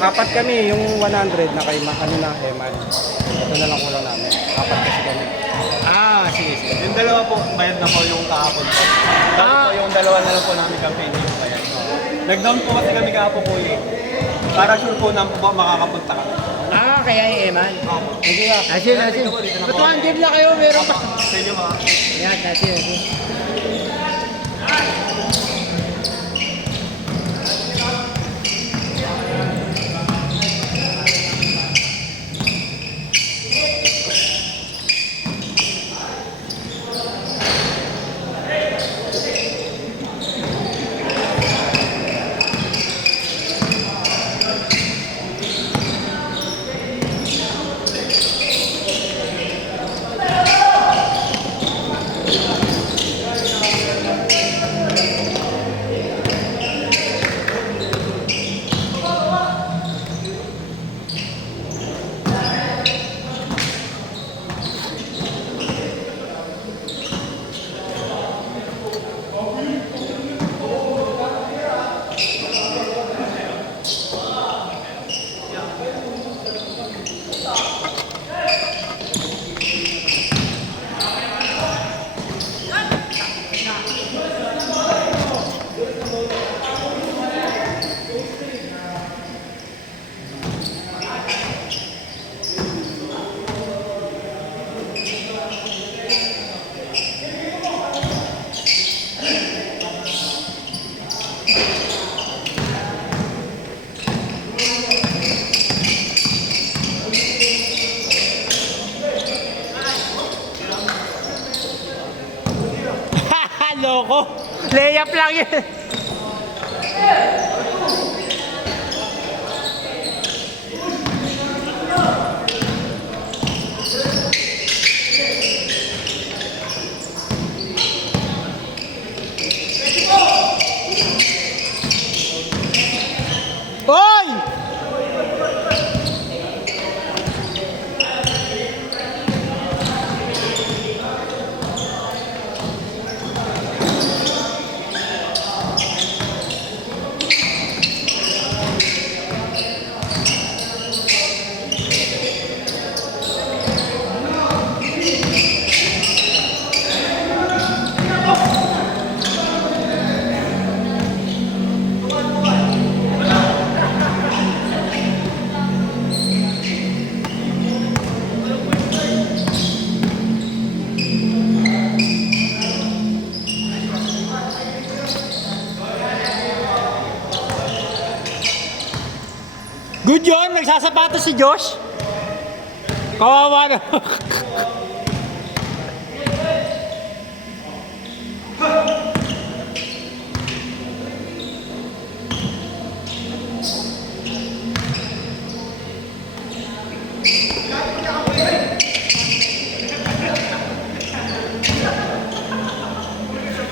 Apat kami, yung 100 na kay ano na, Eman. Ito na lang kulang namin. Apat kasi kami. Sige, sige. Yung dalawa po, bayad na po yung kahapon po. Dahil po yung dalawa na lang po namin campaign yung bayad. Nag-down po kasi kami kahapon po eh. Para sure po na po makakapunta kami. Kaya yung Eman. Sige ka. Asin. Batuhan game na kayo, meron pa. Sa inyo mga. Yan, asin. Loko. Layup lang yun. Hoy! Good yun, nagsasapatos si Josh. Kawawa na.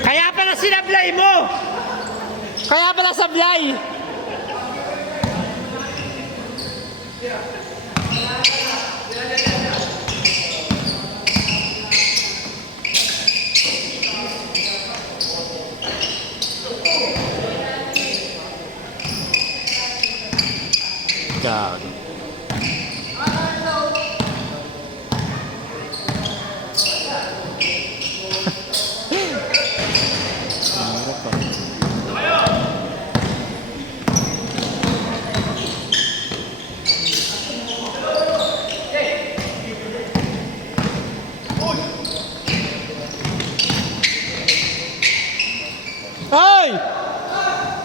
Kaya pala sinablay mo. Kaya pala sablay. God. Hey!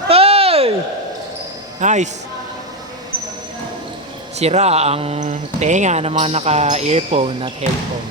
Hey! Nice. Sira ang tenga ng mga naka-earphone at headphone.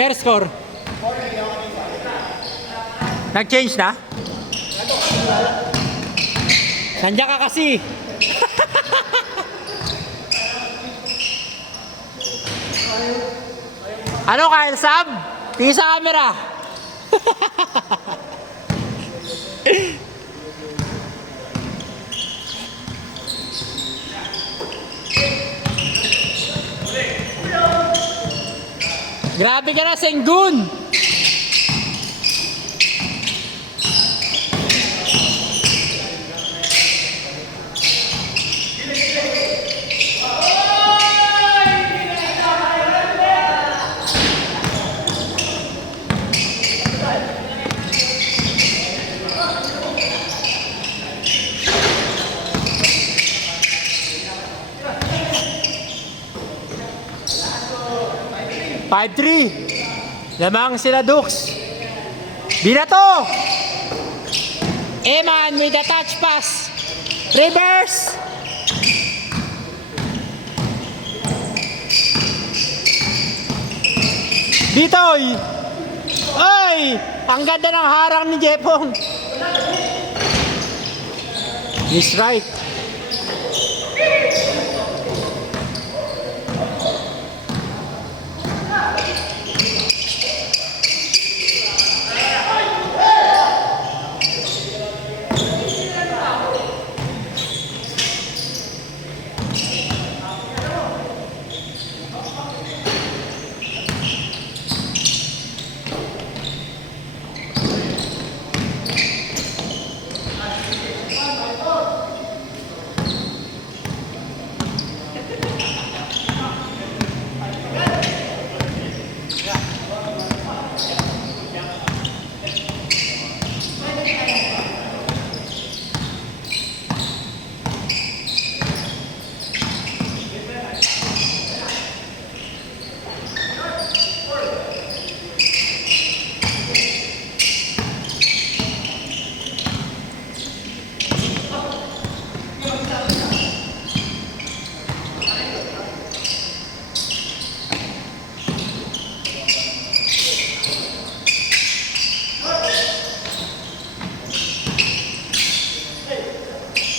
Mer score. Nag-change na? Nandiyan ka kasi. Ano Kyle Sam? Tingin sa camera. Grabe ka na, Sengun! Five, 3. Lamang sila Dukes. Binato! Eman with the touch pass. Reverse! Ditoy! Ay! Ang ganda ng harang ni Jepong. He's right.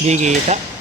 Di kita.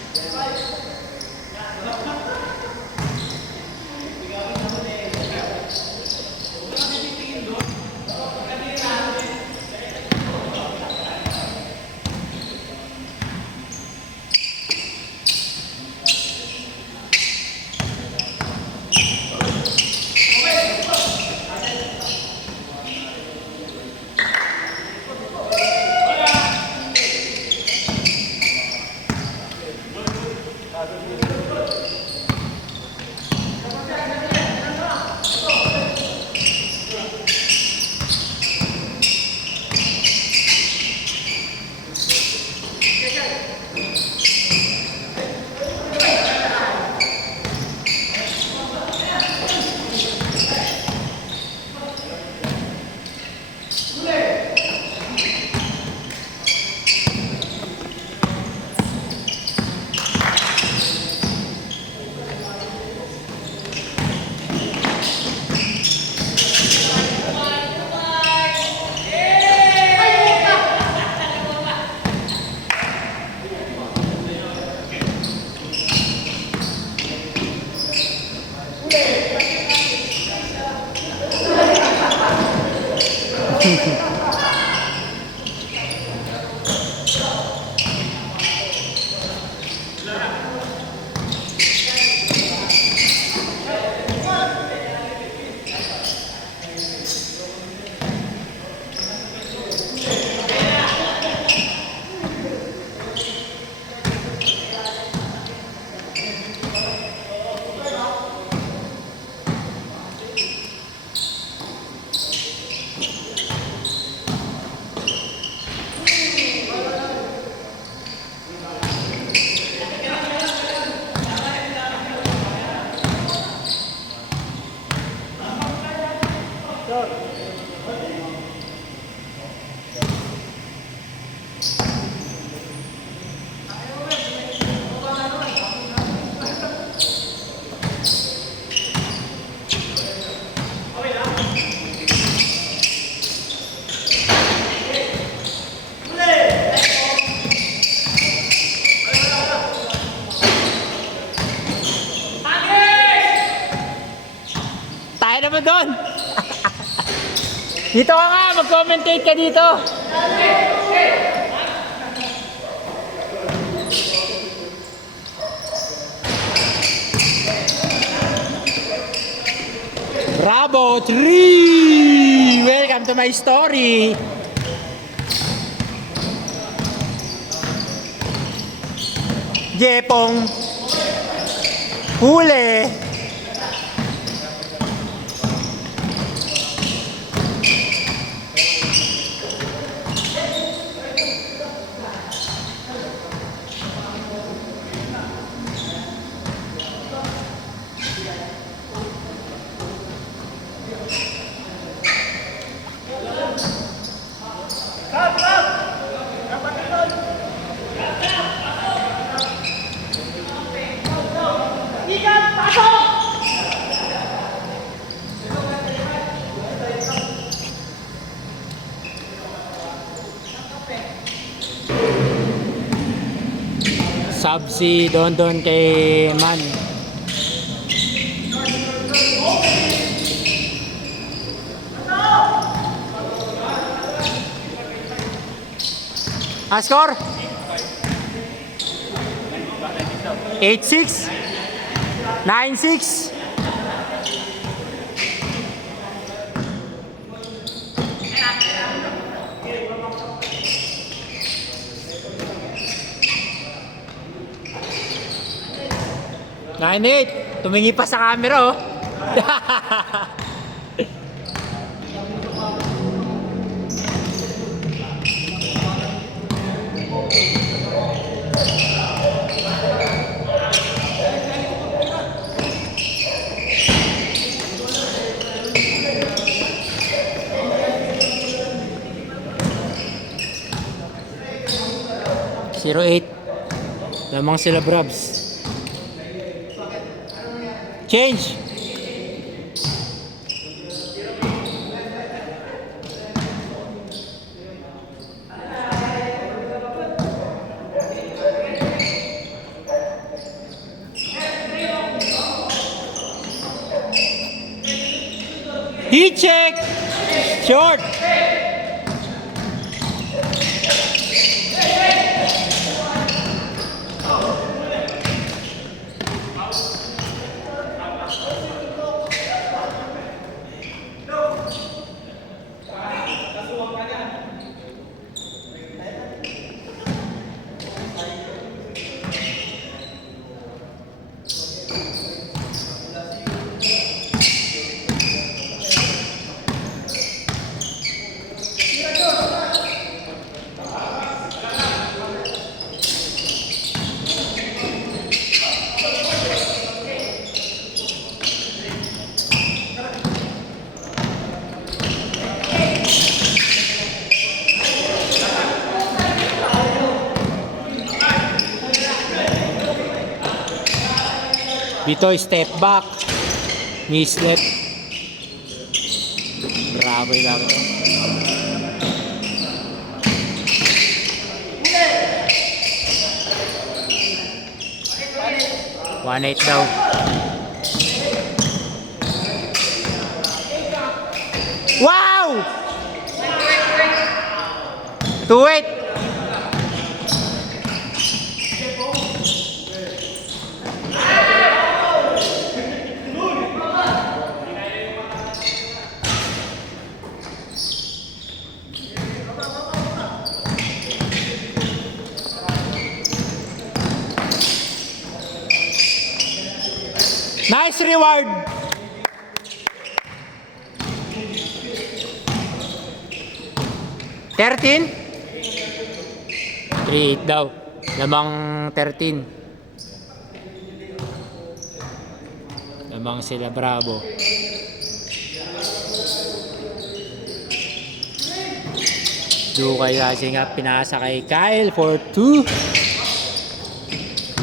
mo doon. Dito ka nga, mag-commentate ka dito. Bravo, 3! Welcome to my story. Jepong. Huli. Sub si Don Don kay Man. Score? 8-6 9-6. Nine eight. Tumingi pa sa camera oh. Zero eight. Lamang sila Brabs. Change. Heat check. Short. Dito step back. Miss left. Bravo yung laro to. One eight daw. Wow! 2-8. Nice reward. $13? 3-8 daw. Lamang 13. Lamang sila Bravo. Dukay kasi nga pinasa kay Kyle for 2.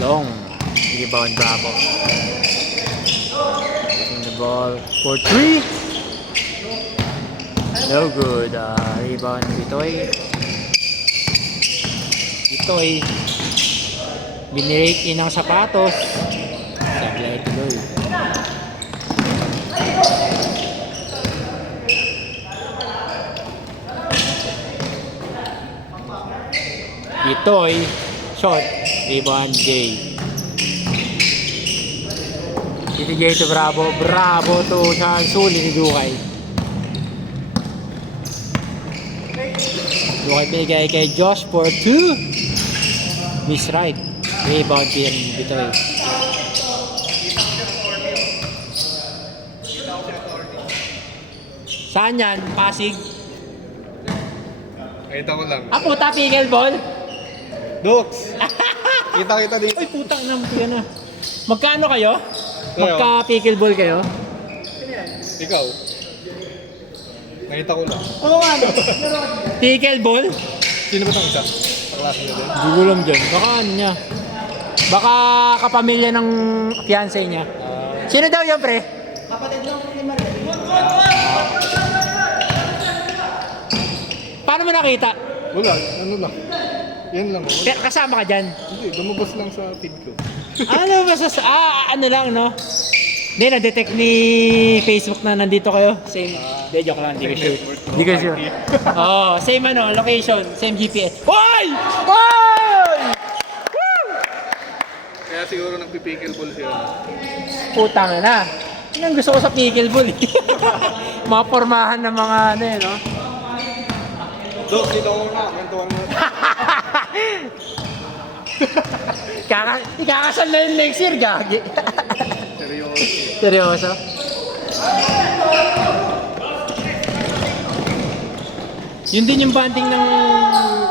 Long. Rebound Bravo. Ball for 3. No good. Rebound Bitoy. Bitoy. Binirake in ang sapatos. Sablay tuloy. Ito'y shot. Rebound J. Binigay to Bravo. Bravo to sa suli ni Dukay. Dukay binigay kay Josh for 2. Miss right. Rebound din Bitoy. Saan yan? Pasig? Kita ko lang. Ah, puta, pickleball? Dox! Kita dito. Ay, putang naman yan ah. Magkano kayo? Magka-pickleball kayo? Ikaw? Nakita ko lang. Pickleball? Sino ba itong isa? Kaklase niya din? Hindi ko alam dyan. Baka ano niya? Baka kapamilya ng fiancé niya. Sino daw yun, pre? Paano mo nakita? Wala, ano lang. Yan lang. Oh. Kasama ka dyan? Hindi, lumabas lang sa feed ko. Ano ba sa... ano lang, no? Hindi, na-detect ni Facebook na nandito kayo. Same... Hindi, joke lang. Hindi ko sure. Hindi ko sure. Oo, same ano, location. Same GPS. Hoy! Hoy! Kaya siguro nagpipickleball siya. Putang na. Yan ang gusto ko sa pickleball. Mga pormahan ng mga ano eh, no? Dox, dito ko na. Kwentuhan mo. Ikakasal na yung next year, gagi. Seryoso. Seryoso? Yun din yung banding ng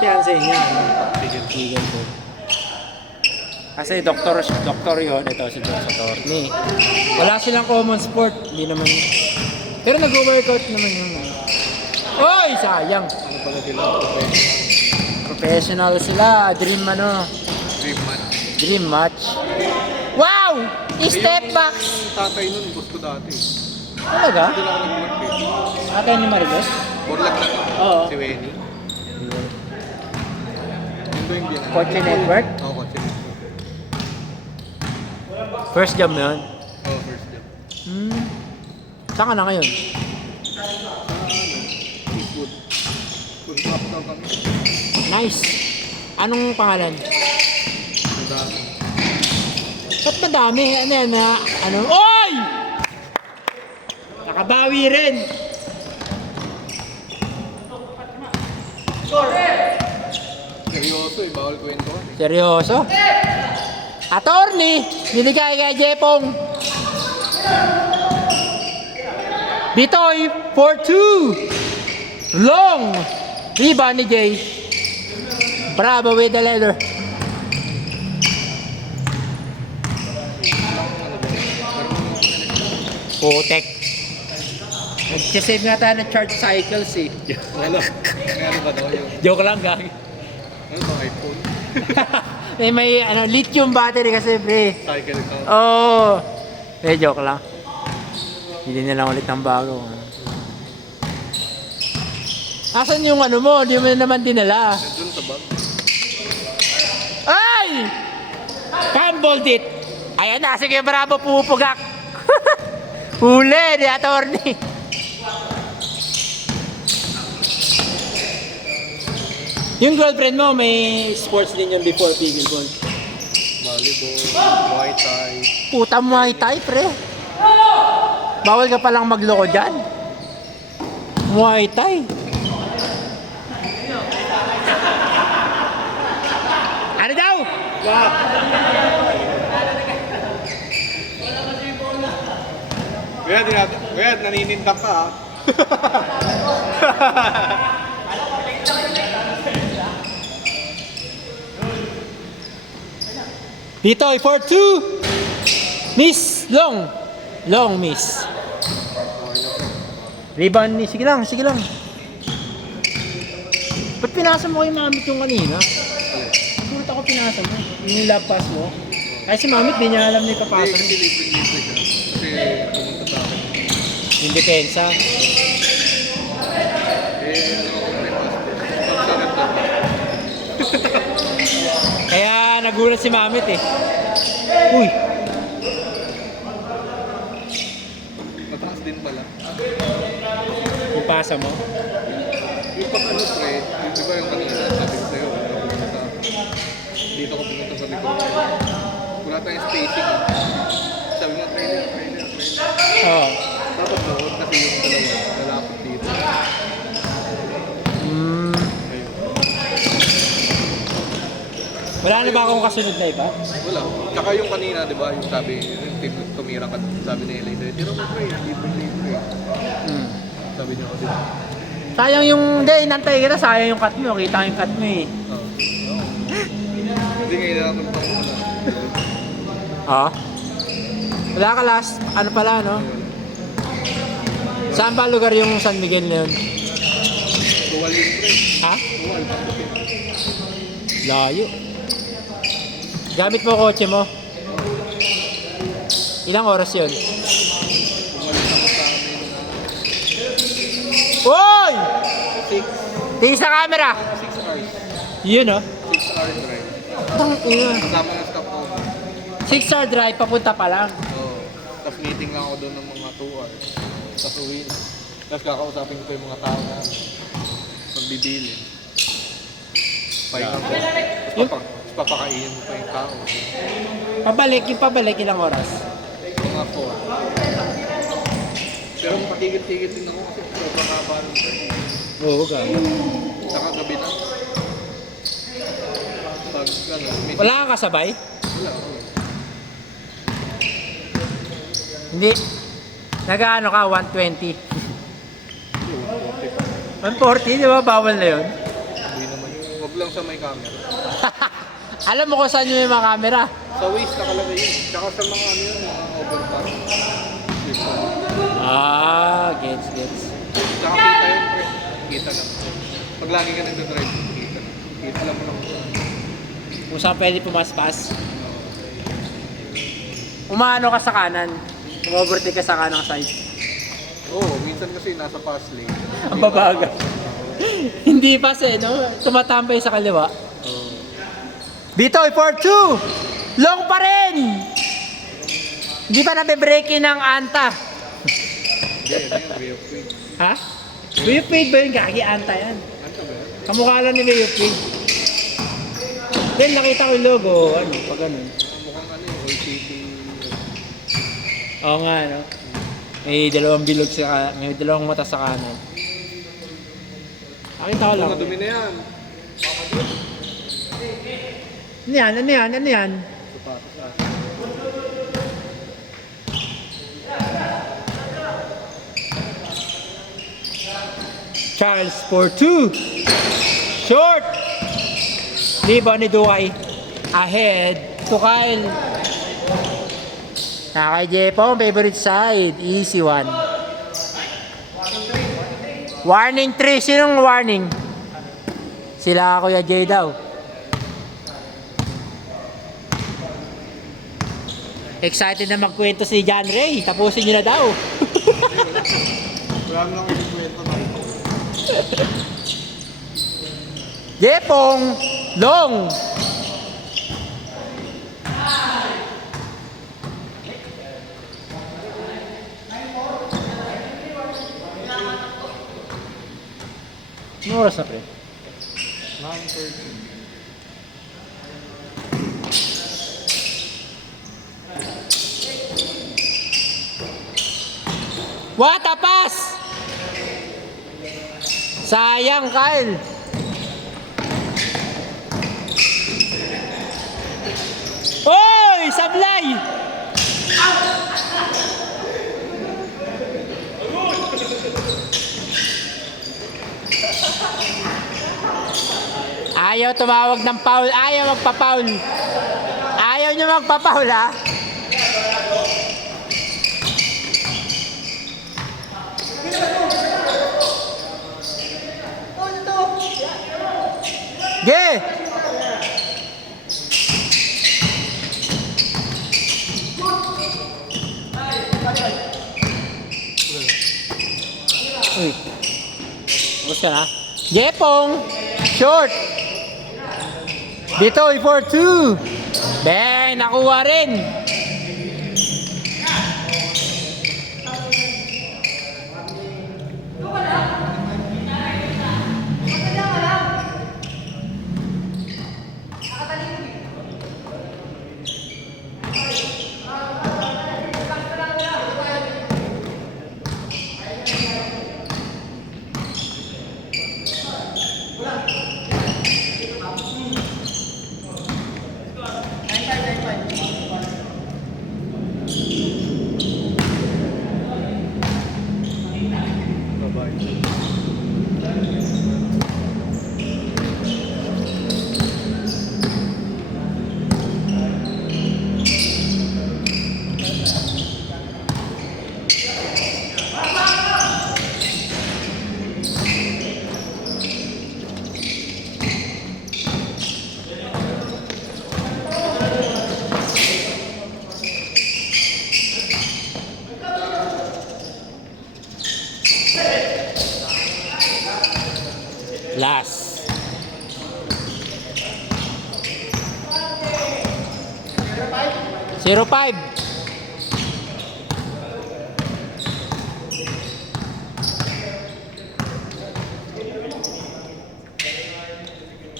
fiancé niya. Pickleball. Kasi doktor yun, ito si doktor ni. Wala silang common sport, hindi naman. Pero nag-workout naman yun. Oy, sayang. Ano pala sila? Professional sila, dream ano, Dream man. dream match. Wow! Step back. Yung tatay nun, gusto dati. Talaga? Hindi lang ako nag-work Atay ni Maribel? Borlag na to. Oo. Si Wenny. Yun ba yung biyanan? Kotse Network? Oo, Kotse Network. First job mo yun? Oo, first job. Saan ka na ngayon? Seafood. Kung kapag kami. Nice. Anong pangalan? Ang dami. Ba't madami? Ano yan? Ano? Oy! Nakabawi rin. Seryoso eh, bawal kwentuhan eh. Seryoso? Attorney! Binigay kay Jepong. Bitoy for 2. Long. Rebound ni Jay. Bravo with the leather. Putek. Nag-save nga tayo ng charge cycles eh. Ano? Ano ba daw yun? Joke lang, gagi. Ano ba, iPhone? may ano, lithium battery kasi pre. Cycle ka. Oh. Joke lang. Hindi na lang ulit ng bago. Asan yung ano mo? Hindi mo na naman dinala. Nandun sa bag. Ay! Fumbled it. Ayan na, sige bravo, pupugak. Huli, di attorney. Yung girlfriend mo, may sports din yun before pickleball. Volleyball, Muay Thai. Puta Muay Thai, pre. Bawal ka palang magloko dyan. Muay Thai. Ano daw? Kuya, naninindak ka ha. Dito, for 2. Miss, long. Long miss. Rebound ni, sige lang, sige lang. Ba't pinasa mo kay Mamit yung kanina? Sulit ako pinasa mo. Yung lap pass mo. Ay si Mamit, di niya alam na ipapasa mo. Kasi libre-libre siya. Kasi pumunta sa akin. Yung depensa. Ano ako may passport. Pagsagat lang. Kaya nagulat si Mamit eh. Uy, Mataas din pala. yung pasa mo. Yung pag ano pre, yung di ba yung kanina, sabi ko sa'yo, pumunta sa dito ko pumunta sa likod. Wala tayong spacing. Sabi nga, trailer. Oo. Dapat doon kasi yung dalawa, lalapit dito. Mm. Ayun. Wala na ba akong kasunod na iba? Wala. Tsaka yung kanina, di ba, yung sabi, yung team tumira ka, sabi ni Elay, tira mo pre, libre. Mm. Sabi niya, di ba? Sayang yung, hindi, inantay kita, sayang yung cut mo. Kita ko yung cut mo eh. Oo. Hindi ngayon na akong pang muna. Ah? Wala ka last, ano pala no? Saan ba lugar yung San Miguel na yun? Tuwal yun pre. Ha? Tuwal. Layo. Gamit mo kotse mo? Ilang oras yun? Tuwal ako sa amin na Hoy! 6 Tingin sa camera! hours. Yun oh. 6 hour drive. Tangina. Kasama ng stop ko. 6-hour drive, papunta pa lang. Oo. Tapos meeting lang ako doon ng mga 2 hours. Tapos uwi na. Tapos kakausapin ko yung mga tao na magbibili. Pahinga ko. Tapos papakainin mo pa yung tao. Pabalik, ilang oras? Mga 4. Pero patigil-tigil din ako kasi sobrang haba ng drive. Oo, gano'n. Saka gabi na. Pag ano, may... Wala kang kasabay? Wala. Hindi. Nag-ano ka, 120. 140, di ba? Bawal na yun. Hindi naman yun. Huwag lang sa may camera. Alam mo kung saan yung mga camera? Sa waist nakalagay yun. Tsaka sa mga ano yun, mga overpass. Gets. Tsaka kita yun, pre. Kita lang. Pag lagi ka nagdadrive, kita. Kita lang mo lang. Kung saan pwede pumaspas. Umano ka sa kanan. Umovertake ka sa kanang side. Oo, minsan kasi nasa fast lane. Ang babaga. Hindi pa no? Tumatambay sa kaliwa. Oo. Bitoy for 2! Long pa rin! Hindi pa nabe-breakin ng anta. Hindi, ano yung way of way. Ha? Way of Fade ba yun? Gagi anta yan. Ano ba yan? Kamukha lang ni Way of Fade. Then nakita ko yung logo. Ano? Pag ganun. Mukhang ano yung All City. Oo nga, no? May dalawang bilog sa may dalawang mata sa kanan. Nakita ko lang. Mga dumi na yan. Ano yan? Sapatos ah. Charles for 2. Short! Libo ni Duay. Ahead to Kyle. Kay Jepong, favorite side. Easy one. Warning 3. Sinong warning? Sila Kuya Jay daw. Excited na magkwento si John Ray. Tapusin nyo na daw. Wala na akong kwento na ito. Jepong, long. Ano oras na pre? 9:30. What a pass! Sayang, Kyle. Oy! Sablay! Ayaw tumawag ng foul. Ayaw magpa-foul. Ayaw nyo magpa-foul, ha? Ge! Uy. Tapos ka na? Jepong! Short! Dito, for 2. Bang! Nakuha rin! 0-5.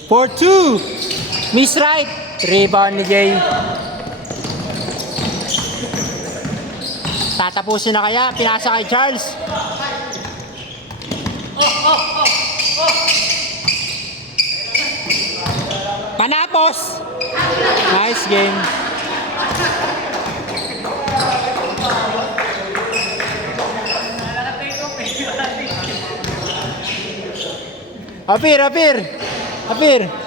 For 2. Miss Right. Rebound ni Jay. Tatapusin na kaya. Pinasa kay Charles. Panapos. Nice game. Apir.